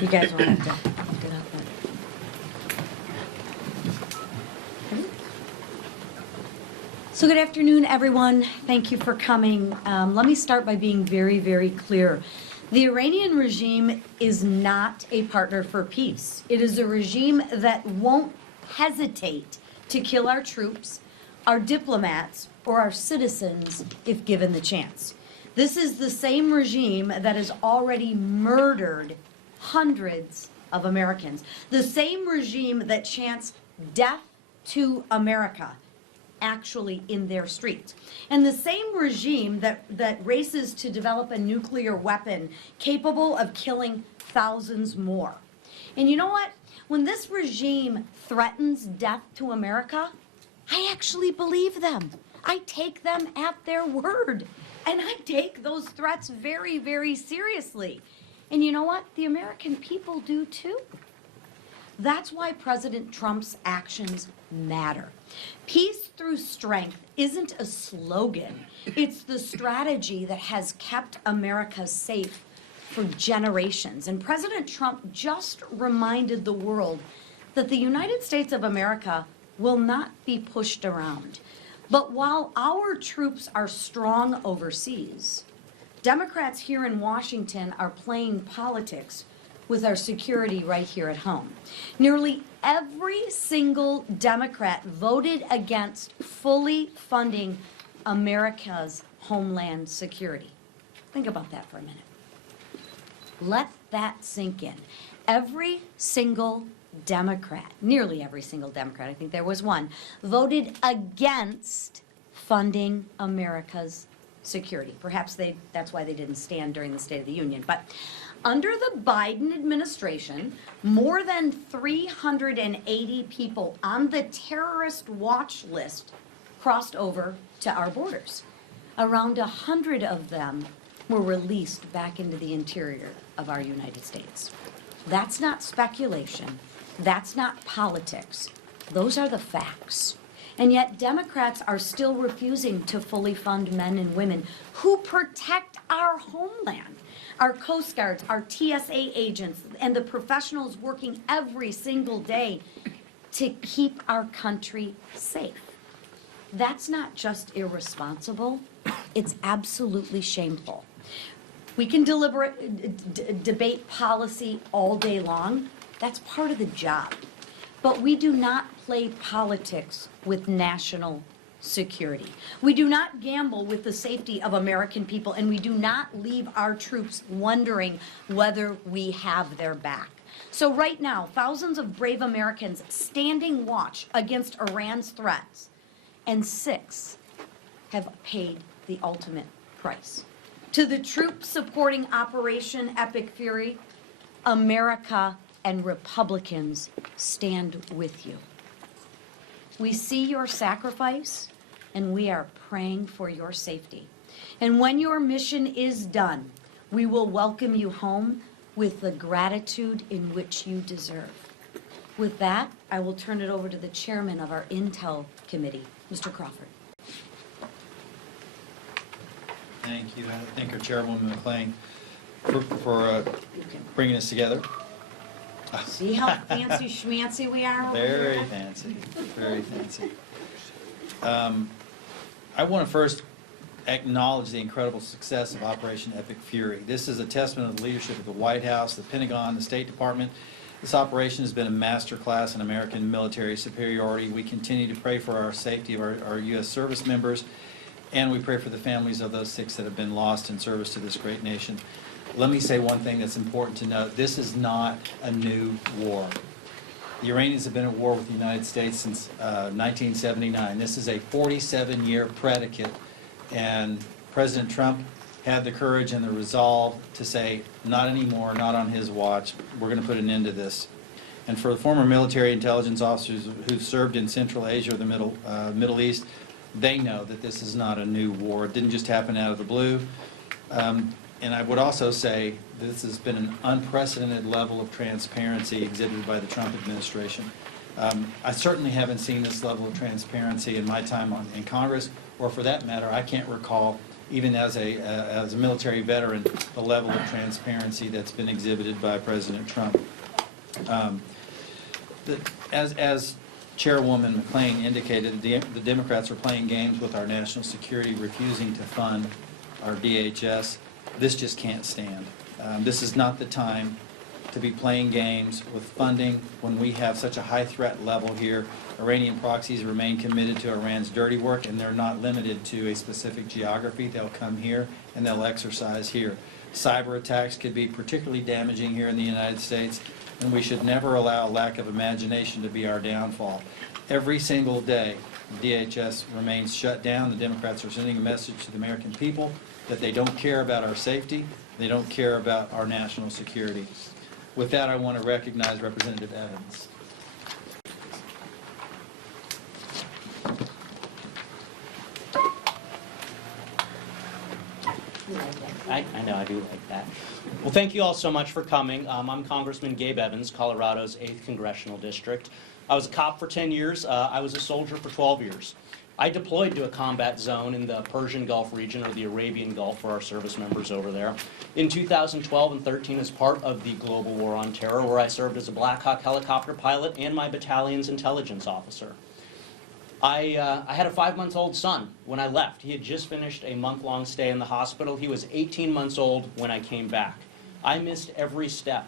You guys won't have to look it up. So good afternoon, everyone. Thank you for coming. Let me start by being very, very clear. The Iranian regime is not a partner for peace. It is a regime that won't hesitate to kill our troops, our diplomats, or our citizens if given the chance. This is the same regime that has already murdered hundreds of Americans. The same regime that chants death to America actually in their streets. And the same regime that races to develop a nuclear weapon capable of killing thousands more. And you know what? When this regime threatens death to America, I actually believe them. I take them at their word. And I take those threats very, very seriously. And you know what? The American people do too. That's why President Trump's actions matter. Peace through strength isn't a slogan. It's the strategy that has kept America safe for generations. And President Trump just reminded the world that the United States of America will not be pushed around. But while our troops are strong overseas, Democrats here in Washington are playing politics with our security right here at home. Nearly every single Democrat voted against fully funding America's homeland security. Think about that for a minute. Let that sink in. Every single Democrat, nearly every single Democrat, I think there was one, voted against funding America's security. Perhaps that's why they didn't stand during the State of the Union. But under the Biden administration, more than 380 people on the terrorist watch list crossed over to our borders. Around 100 of them were released back into the interior of our United States. That's not speculation. That's not politics. Those are the facts. And yet Democrats are still refusing to fully fund men and women who protect our homeland. Our Coast Guards, our TSA agents, and the professionals working every single day to keep our country safe. That's not just irresponsible, it's absolutely shameful. We can debate policy all day long. That's part of the job. But we do not play politics with national security. We do not gamble with the safety of American people, and we do not leave our troops wondering whether we have their back. So right now, thousands of brave Americans standing watch against Iran's threats, and 6 have paid the ultimate price. To the troops supporting Operation Epic Fury, America and Republicans stand with you. We see your sacrifice, and we are praying for your safety. And when your mission is done, we will welcome you home with the gratitude in which you deserve. With that, I will turn it over to the chairman of our Intel Committee, Mr. Crawford. Thank you. I thank our Chairwoman McClain for bringing us together. See how fancy schmancy we are over Very here? fancy, very fancy. I want to first acknowledge the incredible success of Operation Epic Fury. This is a testament of the leadership of the White House, the Pentagon, the State Department. This operation has been a masterclass in American military superiority. We continue to pray for our safety of our U.S. service members, and we pray for the families of those 6 that have been lost in service to this great nation. Let me say one thing that's important to note. This is not a new war. The Iranians have been at war with the United States since 1979. This is a 47-year predicate, and President Trump had the courage and the resolve to say, not anymore, not on his watch, we're going to put an end to this. And for the former military intelligence officers who've served in Central Asia or the Middle East, they know that this is not a new war. It didn't just happen out of the blue. And I would also say this has been an unprecedented level of transparency exhibited by the Trump administration. I certainly haven't seen this level of transparency in my time in Congress, or for that matter, I can't recall even as a military veteran, the level of transparency that's been exhibited by President Trump. As Chairwoman McClain indicated, the Democrats are playing games with our national security, refusing to fund our DHS. This just can't stand. This is not the time to be playing games with funding when we have such a high threat level here. Iranian proxies remain committed to Iran's dirty work, and they're not limited to a specific geography. They'll come here and they'll exercise here. Cyber attacks could be particularly damaging here in the United States, and we should never allow lack of imagination to be our downfall. Every single day, DHS remains shut down. The Democrats are sending a message to the American people that they don't care about our safety, they don't care about our national security. With that, I want to recognize Representative Evans. I know, I do like that. Well, thank you all so much for coming. I'm Congressman Gabe Evans, Colorado's 8th Congressional District. I was a cop for 10 years. I was a soldier for 12 years. I deployed to a combat zone in the Persian Gulf region, or the Arabian Gulf for our service members over there, in 2012 and 13 as part of the global war on terror, where I served as a Black Hawk helicopter pilot and my battalion's intelligence officer. I had a 5-month-old son when I left. He had just finished a month-long stay in the hospital. He was 18 months old when I came back. I missed every step.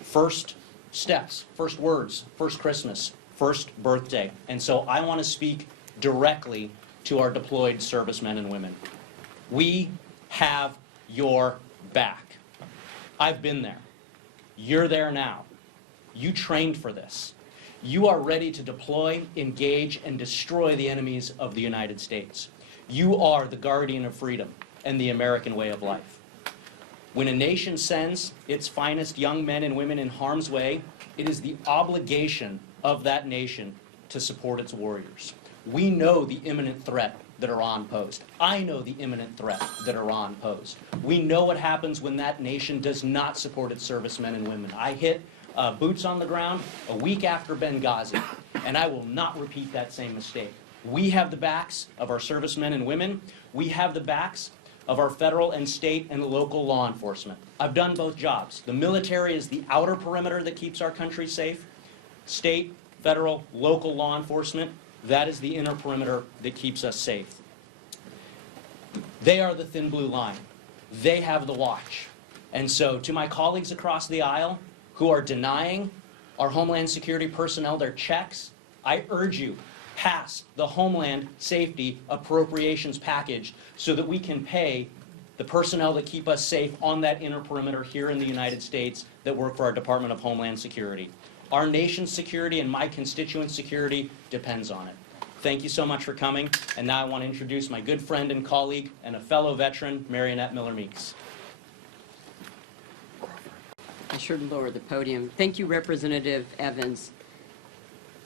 First steps, first words, first Christmas, first birthday. And so I want to speak directly to our deployed servicemen and women. We have your back. I've been there. You're there now. You trained for this. You are ready to deploy, engage, and destroy the enemies of the United States. You are the guardian of freedom and the American way of life. When a nation sends its finest young men and women in harm's way, it is the obligation of that nation to support its warriors. We know the imminent threat that Iran posed. I know the imminent threat that Iran posed. We know what happens when that nation does not support its servicemen and women. I hit boots on the ground a week after Benghazi, and I will not repeat that same mistake. We have the backs of our servicemen and women. We have the backs of our federal and state and local law enforcement. I've done both jobs. The military is the outer perimeter that keeps our country safe. State, federal, local law enforcement, that is the inner perimeter that keeps us safe. They are the thin blue line. They have the watch. And so to my colleagues across the aisle who are denying our Homeland Security personnel their checks, I urge you, pass the Homeland Safety Appropriations Package so that we can pay the personnel that keep us safe on that inner perimeter here in the United States that work for our Department of Homeland Security. Our nation's security and my constituents' security depends on it. Thank you so much for coming, and now I want to introduce my good friend and colleague and a fellow veteran, Marionette Miller-Meeks. I should lower the podium. Thank you, Representative Evans.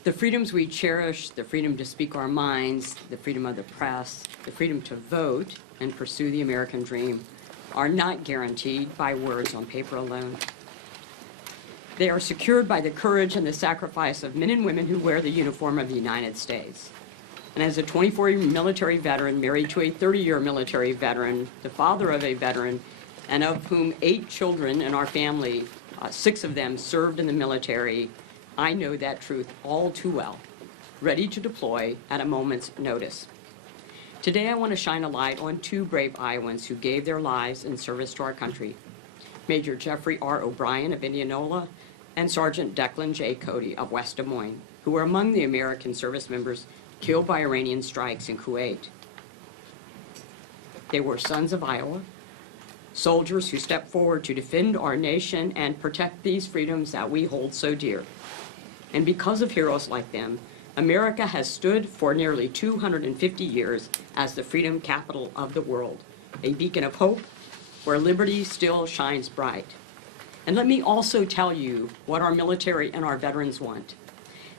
The freedoms we cherish, the freedom to speak our minds, the freedom of the press, the freedom to vote and pursue the American dream are not guaranteed by words on paper alone. They are secured by the courage and the sacrifice of men and women who wear the uniform of the United States. And as a 24-year military veteran, married to a 30-year military veteran, the father of a veteran, and of whom 8 children in our family, 6 of them served in the military, I know that truth all too well, ready to deploy at a moment's notice. Today I want to shine a light on 2 brave Iowans who gave their lives in service to our country. Major Jeffrey R. O'Brien of Indianola and Sergeant Declan J. Cody of West Des Moines, who were among the American service members killed by Iranian strikes in Kuwait. They were sons of Iowa, soldiers who stepped forward to defend our nation and protect these freedoms that we hold so dear. And because of heroes like them, America has stood for nearly 250 years as the freedom capital of the world, a beacon of hope where liberty still shines bright. And let me also tell you what our military and our veterans want.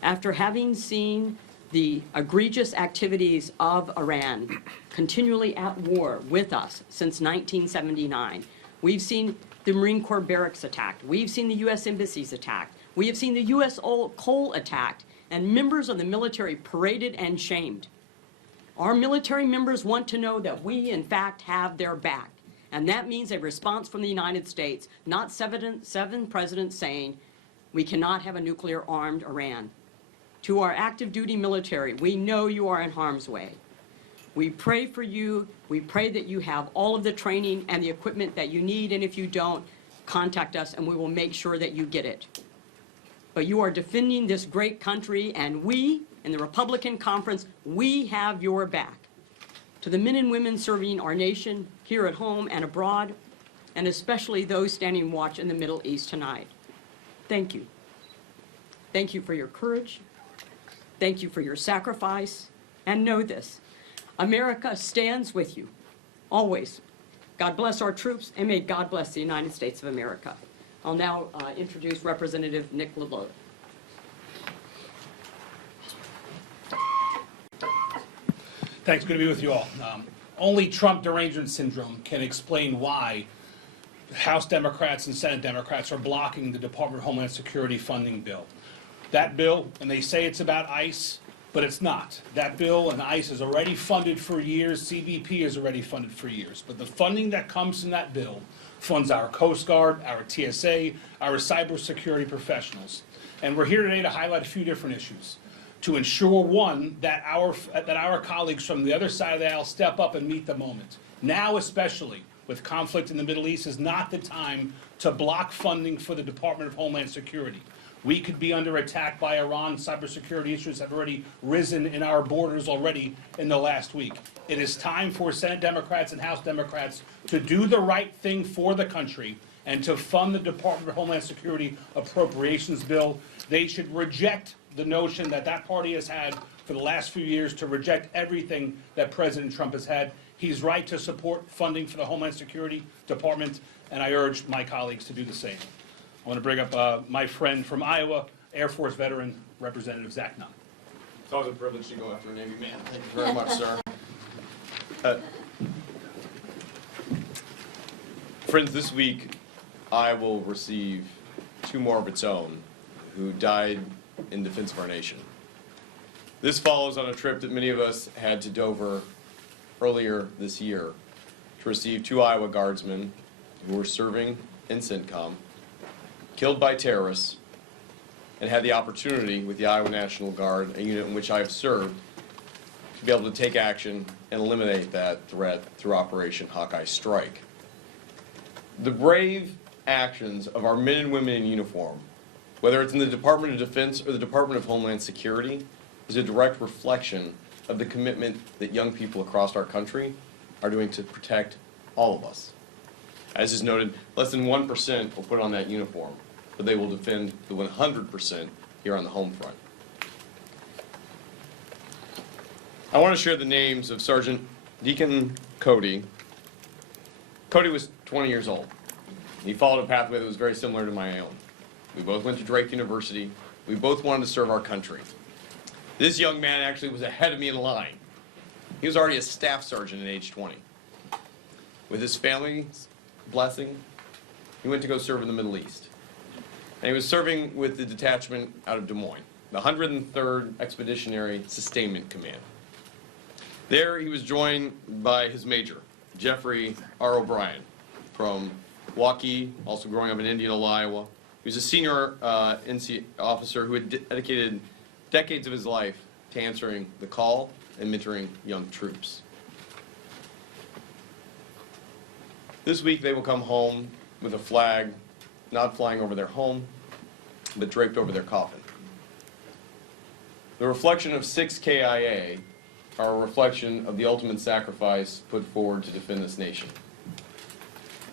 After having seen the egregious activities of Iran continually at war with us since 1979, we've seen the Marine Corps barracks attacked, we've seen the U.S. embassies attacked, we have seen the U.S. coal attacked, and members of the military paraded and shamed. Our military members want to know that we, in fact, have their back. And that means a response from the United States, not seven presidents saying we cannot have a nuclear-armed Iran. To our active duty military, we know you are in harm's way. We pray for you. We pray that you have all of the training and the equipment that you need, and if you don't, contact us and we will make sure that you get it. But you are defending this great country, and we, in the Republican Conference, we have your back. To the men and women serving our nation here at home and abroad, and especially those standing watch in the Middle East tonight, thank you. Thank you for your courage. Thank you for your sacrifice. And know this, America stands with you, always. God bless our troops, and may God bless the United States of America. I'll now introduce Representative Nick LeBeau. Thanks, good to be with you all. Only Trump derangement syndrome can explain why House Democrats and Senate Democrats are blocking the Department of Homeland Security funding bill. That bill, and they say it's about ICE, but it's not. That bill and ICE is already funded for years, CBP is already funded for years, but the funding that comes from that bill funds our Coast Guard, our TSA, our cybersecurity professionals. And we're here today to highlight a few different issues. To ensure, one, that our colleagues from the other side of the aisle step up and meet the moment. Now especially, with conflict in the Middle East, is not the time to block funding for the Department of Homeland Security. We could be under attack by Iran. Cybersecurity issues have already risen in our borders already in the last week. It is time for Senate Democrats and House Democrats to do the right thing for the country and to fund the Department of Homeland Security appropriations bill. They should reject the notion that that party has had for the last few years to reject everything that President Trump has had. He's right to support funding for the Homeland Security Department, and I urge my colleagues to do the same. I want to bring up my friend from Iowa, Air Force veteran, Representative Zach Nunn. It's always a privilege to go after a Navy man. Thank you very much, sir. Friends, this week, Iowa will receive two more of its own who died in defense of our nation. This follows on a trip that many of us had to Dover earlier this year to receive two Iowa Guardsmen who were serving in CENTCOM, killed by terrorists, and had the opportunity with the Iowa National Guard, a unit in which I have served, to be able to take action and eliminate that threat through Operation Hawkeye Strike. The brave actions of our men and women in uniform, whether it's in the Department of Defense or the Department of Homeland Security, is a direct reflection of the commitment that young people across our country are doing to protect all of us. As is noted, less than 1% will put on that uniform, but they will defend the 100% here on the home front. I want to share the names of Sergeant Deacon Cody. Cody was 20 years old. He followed a pathway that was very similar to my own. We both went to Drake University. We both wanted to serve our country. This young man actually was ahead of me in line. He was already a staff sergeant at age 20. With his family's blessing, he went to go serve in the Middle East. And he was serving with the detachment out of Des Moines, the 103rd Expeditionary Sustainment Command. There he was joined by his major, Jeffrey R. O'Brien, from Waukee, also growing up in Indianola, Iowa. He was a senior NC officer who had dedicated decades of his life to answering the call and mentoring young troops. This week they will come home with a flag not flying over their home, but draped over their coffin. The reflection of 6 KIA are a reflection of the ultimate sacrifice put forward to defend this nation.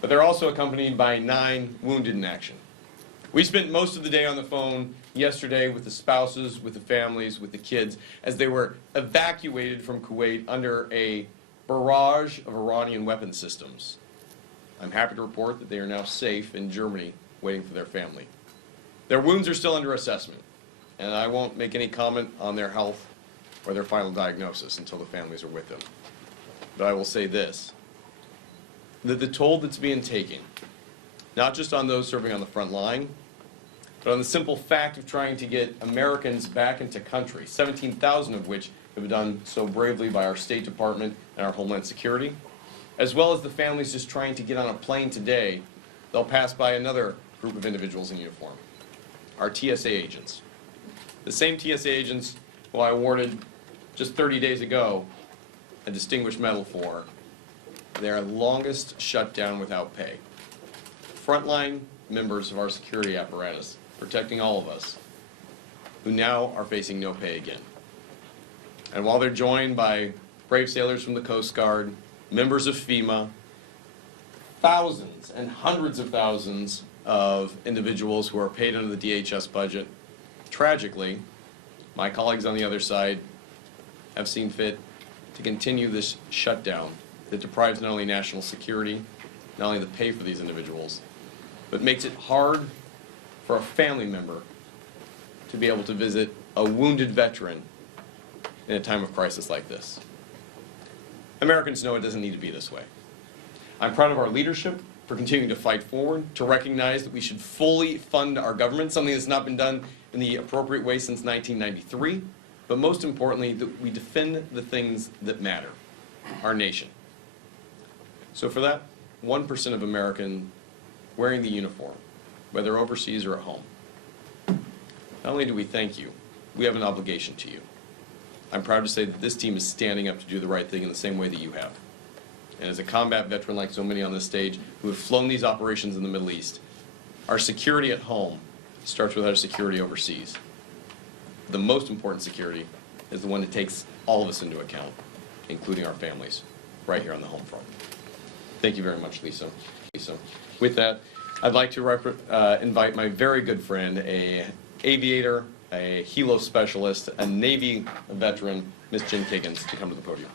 But they're also accompanied by 9 wounded in action. We spent most of the day on the phone yesterday with the spouses, with the families, with the kids, as they were evacuated from Kuwait under a barrage of Iranian weapon systems. I'm happy to report that they are now safe in Germany, waiting for their family. Their wounds are still under assessment, and I won't make any comment on their health or their final diagnosis until the families are with them. But I will say this, that the toll that's being taken, not just on those serving on the front line, but on the simple fact of trying to get Americans back into country, 17,000 of which have been done so bravely by our State Department and our Homeland Security, as well as the families just trying to get on a plane today. They'll pass by another group of individuals in uniform, our TSA agents. The same TSA agents who I awarded just 30 days ago a distinguished medal for their longest shutdown without pay. Frontline members of our security apparatus, protecting all of us, who now are facing no pay again. And while they're joined by brave sailors from the Coast Guard, members of FEMA, thousands and hundreds of thousands of individuals who are paid under the DHS budget, tragically, my colleagues on the other side have seen fit to continue this shutdown that deprives not only national security, not only the pay for these individuals, but makes it hard for a family member to be able to visit a wounded veteran in a time of crisis like this. Americans know it doesn't need to be this way. I'm proud of our leadership for continuing to fight forward, to recognize that we should fully fund our government, something that's not been done in the appropriate way since 1993, but most importantly, that we defend the things that matter, our nation. So for that 1% of Americans wearing the uniform, whether overseas or at home, not only do we thank you, we have an obligation to you. I'm proud to say that this team is standing up to do the right thing in the same way that you have. And as a combat veteran like so many on this stage who have flown these operations in the Middle East, our security at home starts with our security overseas. The most important security is the one that takes all of us into account, including our families, right here on the home front. Thank you very much, Lisa. With that, I'd like to invite my very good friend, an aviator, a helo specialist, a Navy veteran, Ms. Jen Kiggins, to come to the podium.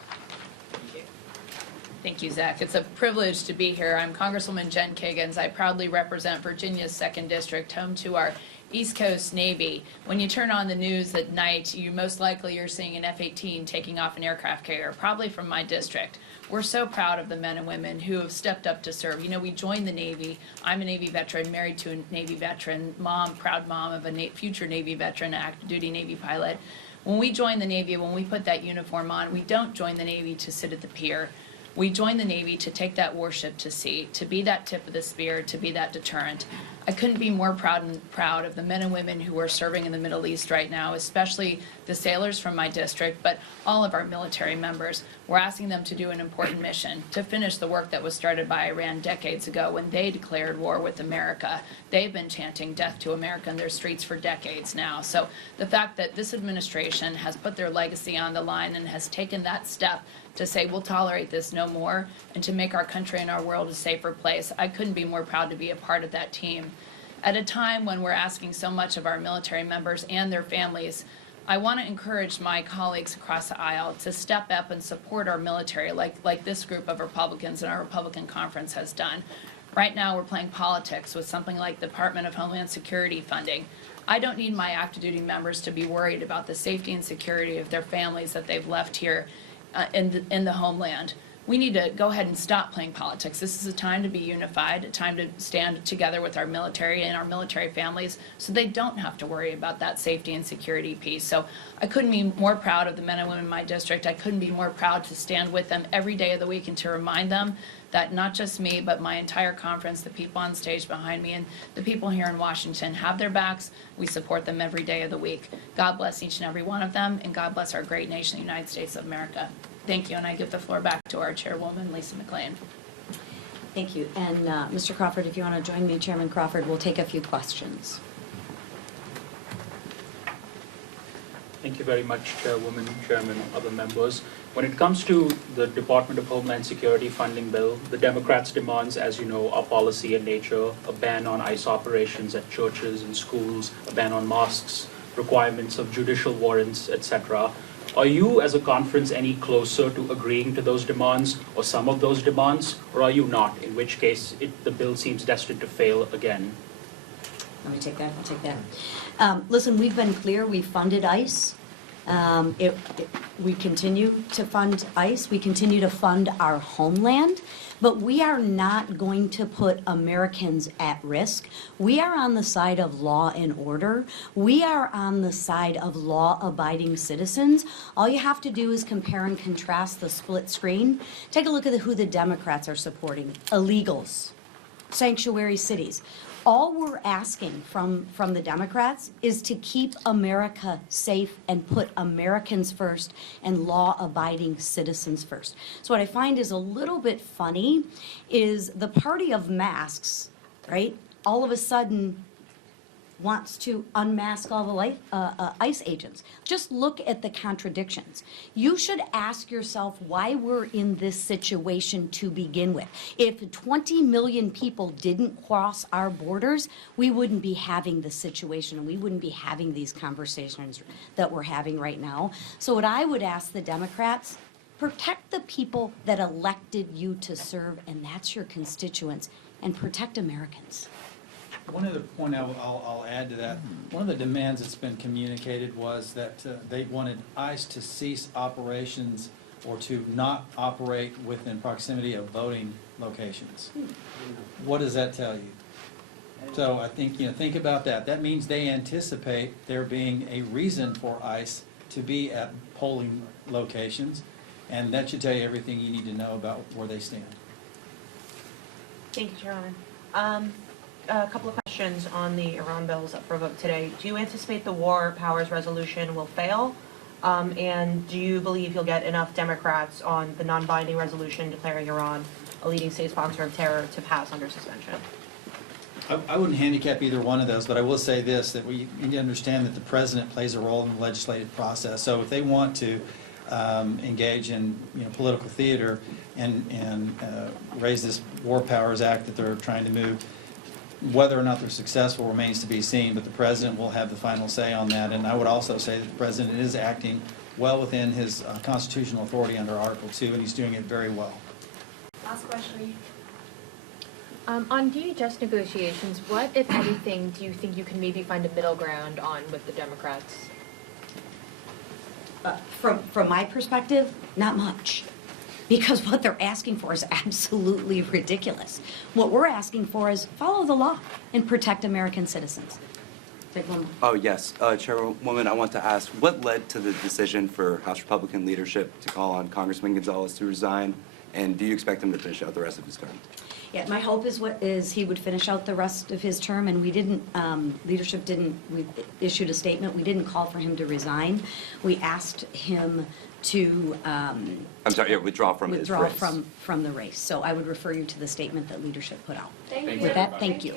Thank you, Zach. It's a privilege to be here. I'm Congresswoman Jen Kiggins. I proudly represent Virginia's 2nd District, home to our East Coast Navy. When you turn on the news at night, you most likely are seeing an F-18 taking off an aircraft carrier, probably from my district. We're so proud of the men and women who have stepped up to serve. You know, we joined the Navy. I'm a Navy veteran, married to a Navy veteran, proud mom of a future Navy veteran, active duty Navy pilot. When we join the Navy, when we put that uniform on, we don't join the Navy to sit at the pier. We join the Navy to take that warship to sea, to be that tip of the spear, to be that deterrent. I couldn't be more proud of the men and women who are serving in the Middle East right now, especially the sailors from my district, but all of our military members. We're asking them to do an important mission, to finish the work that was started by Iran decades ago when they declared war with America. They've been chanting death to America in their streets for decades now. So the fact that this administration has put their legacy on the line and has taken that step to say we'll tolerate this no more and to make our country and our world a safer place, I couldn't be more proud to be a part of that team. At a time when we're asking so much of our military members and their families, I want to encourage my colleagues across the aisle to step up and support our military like this group of Republicans in our Republican conference has done. Right now we're playing politics with something like the Department of Homeland Security funding. I don't need my active duty members to be worried about the safety and security of their families that they've left here in the homeland. We need to go ahead and stop playing politics. This is a time to be unified, a time to stand together with our military and our military families so they don't have to worry about that safety and security piece. So I couldn't be more proud of the men and women in my district. I couldn't be more proud to stand with them every day of the week and to remind them that not just me, but my entire conference, the people on stage behind me, and the people here in Washington have their backs. We support them every day of the week. God bless each and every one of them, and God bless our great nation, the United States of America. Thank you, and I give the floor back to our chairwoman, Lisa McLean. Thank you. And Mr. Crawford, if you want to join me, Chairman Crawford, we'll take a few questions. Thank you very much, Chairwoman, Chairman, other members. When it comes to the Department of Homeland Security funding bill, the Democrats' demands, as you know, are policy in nature: a ban on ICE operations at churches and schools, a ban on mosques, requirements of judicial warrants, etc. Are you, as a conference, any closer to agreeing to those demands, or some of those demands, or are you not, in which case the bill seems destined to fail again? Let me take that. I'll take that. Listen, we've been clear. We funded ICE. We continue to fund ICE, we continue to fund our homeland, but we are not going to put Americans at risk. We are on the side of law and order. We are on the side of law-abiding citizens. All you have to do is compare and contrast the split screen. Take a look at who the Democrats are supporting. Illegals, sanctuary cities. All we're asking from the Democrats is to keep America safe and put Americans first and law-abiding citizens first. So what I find is a little bit funny is the party of masks, right, all of a sudden wants to unmask all the ICE agents. Just look at the contradictions. You should ask yourself why we're in this situation to begin with. If 20 million people didn't cross our borders, we wouldn't be having this situation and we wouldn't be having these conversations that we're having right now. So what I would ask the Democrats, protect the people that elected you to serve, and that's your constituents, and protect Americans. One other point I'll add to that, one of the demands that's been communicated was that they wanted ICE to cease operations or to not operate within proximity of voting locations. What does that tell you? So I think, think about that. That means they anticipate there being a reason for ICE to be at polling locations, and that should tell you everything you need to know about where they stand. Thank you, Chairman. A couple of questions on the Iran bills up for vote today. Do you anticipate the War Powers Resolution will fail? And do you believe you'll get enough Democrats on the non-binding resolution declaring Iran a leading state sponsor of terror to pass under suspension? I wouldn't handicap either one of those, but I will say this, that we need to understand that the president plays a role in the legislative process. So if they want to engage in political theater and raise this War Powers Act that they're trying to move, whether or not they're successful remains to be seen, but the president will have the final say on that. And I would also say that the president is acting well within his constitutional authority under Article 2, and he's doing it very well. Last question. On DHS negotiations, what, if anything, do you think you can maybe find a middle ground on with the Democrats? From my perspective, not much. Because what they're asking for is absolutely ridiculous. What we're asking for is follow the law and protect American citizens. Oh, yes. Chairwoman, I want to ask, what led to the decision for House Republican leadership to call on Congressman Gonzalez to resign? And do you expect him to finish out the rest of his term? Yeah, my hope is he would finish out the rest of his term, and we didn't, leadership didn't, we issued a statement, we didn't call for him to resign. We asked him to withdraw from his race. from the race. So I would refer you to the statement that leadership put out. Thank you. With that, thank you.